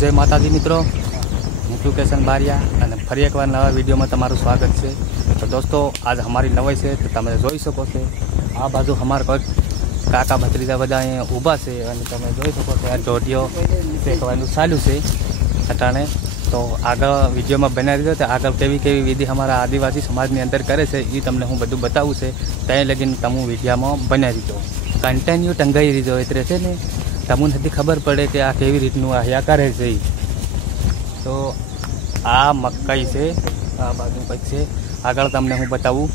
जय माताजी मित्रों, હું લોકેશન બારિયા અને ફરી એકવાર નવા વિડીયોમાં તમારું સ્વાગત છે। તો દોસ્તો આજ हमारी નવાઈ છે તો તમે જોઈ શકો છો આ બાજુ અમારા કોઈ કાકા ભત્રીજા બધા અહીંયા ઊભા છે અને તમે જોઈ શકો છો આ ઢોઢિયો ફેંકવાનું ચાલ્યું છે અટાણે। તો આગળ વિડીયોમાં બનાવી દીધો તો આગળ કેવી કેવી વિધિ અમારા આદિવાસી સમાજની અંદર કરે છે એ તમને હું બધું બતાવું છે। ત્યાં લગીને તમે વિડીયોમાં બનાવી દીધો કન્ટિન્યુ ટંગાઈ રીધો એટલે છે ને તમને નથી ખબર પડે કે આ કેવી રીતનું આ કરે છે। તો આ મકાઈ છે આ બાજુ પછી છે આગળ તમને હું બતાવું।